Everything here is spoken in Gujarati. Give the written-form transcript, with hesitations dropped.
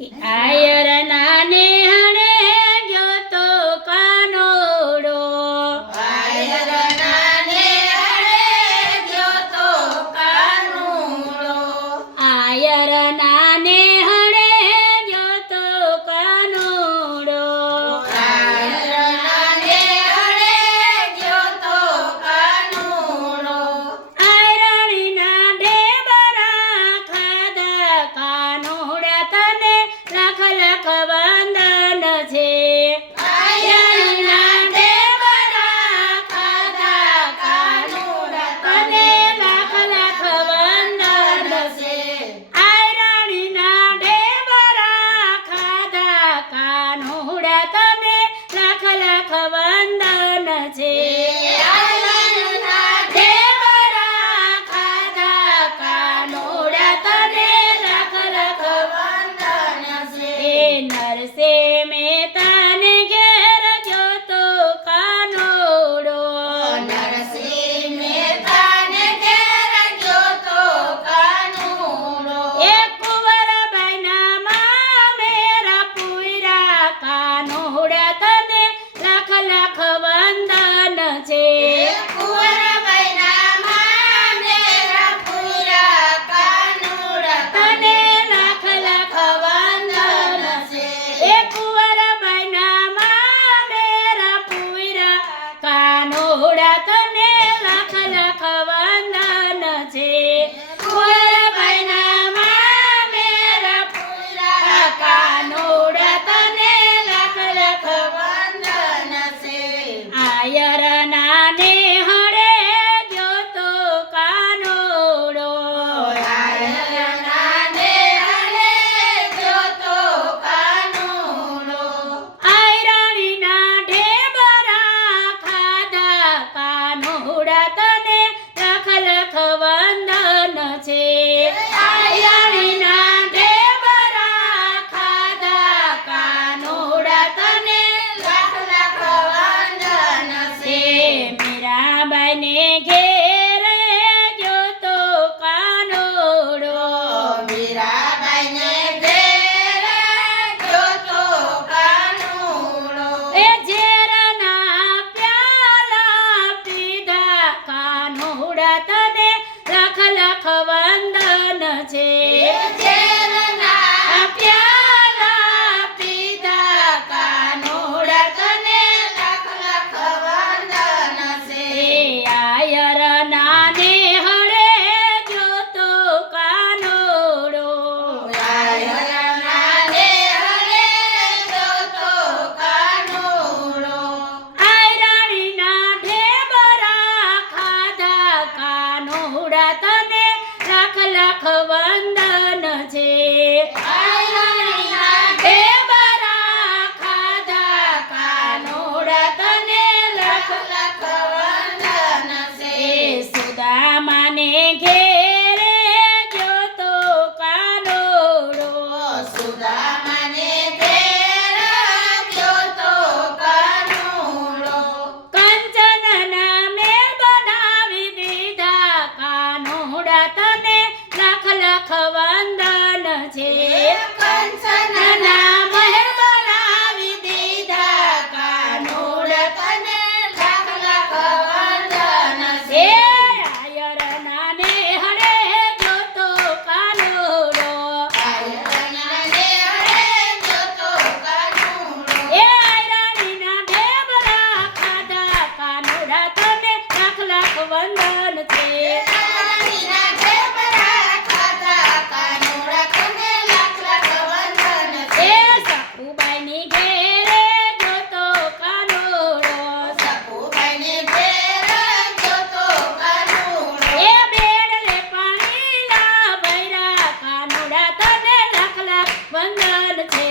આયર નાને હણે ગયો તો કાનોડો આયર નાને હણે ગયો તો કાનુડો આયર નાને હણે ગયો તો કાનોડો આયર નાને હણે ગયો તો કાનુડો આયરણીના ઢેબરા ખાધા કાનોડા તને લાખ લાખ વંદન છે આયરના ઢેબરા ખાધા કાનુડા તને લાખ લાખ વંદન છે આયરણીના ઢેબરા ખાધા કાનોડા તને લાખ લાખ વંદન છે આયરના ઢેબરા ખાધા કાનુડા તને લાખ લાખ વંદન છે એ નરસે મહેતાને ઘેર ગયો તો કાનોડો નરસિંહ મહેતાને ઘેર ગયો તો કાનુડો એ કુંવરબાઈના મામેરા પૂરા કાનોડા તને લાખ લાખ વંદન છે કુંવરબાઈના મામેરા પૂરા કાનુડા તને લાખ લાખ વંદન છે એ કુંવરબાઈના મામેરા પૂરા કાનોડા તને લાખ લાખ વંદન છે કુંવરબાઈના મામેરા પૂરા કાનુડા તને લાખ લાખ વંદન છે આયર નાને હળે ગયો તો કાનોડો આયર નાને હળે ગયો તો કાનુડો આયરણીના ઢેબરા ખાધા કાનોડા તને લાખ લાખ વંદન છે આયરના ઢેબરા ખાધા કાનુડા તને લાખ લાખ વંદન છે મીરાબાઈને ઘેરે ગયો તો કાનોડો મીરાબાઈને ઘેર ગયો તો કાનુડો એ ઝેરના પ્યાલા પીધા કાનોડા તને લાખ લાખ વંદન છે ઝેરના પ્યાલા પીધા કાનુડા તને લાખ લાખ વંદન છે એ આયર નાને હળે ગયો તો કાનોડો આયર નાને હળે ગયો તો કાનુડો આયરણીના ઢેબરા ખાધા કાનોડા તને લાખ લાખ વંદન છે આયરના ઢેબરા ખાધા કાનુડા તને લાખ લાખ વંદન છે એ સુદામાને ઘેરે ગયો તો કાનોડો સુદામાને ઘેર ગયો તો કાનુડો કંચનના મેલ બનાવી દીધા કાનોડા તને લાખ લાખ વંદન છે કંચનના મહેલ બનાવી દીધા કાનુડા તને લાખ લાખ વંદન એ છે આયર નાને હળે ગયો તો કાનોડો આયરના ઘેર ગયો તો કાનુડો એ આયરણીના ઢેબરા ખાધા કાનોડા તને લાખ લાખ વંદન છે આયરના ઢેબરા ખાધા કાનુડા તને લાખ લાખ વંદન છે એ સખુબાઈની ઘેરે ગયો તો કાનોડો સખુબાઈને ઘેર ગયો તો કાનુડો એ બેડલે પાણીલા ભૈરા કાનોડા તને લાખ લાખ વંદન છે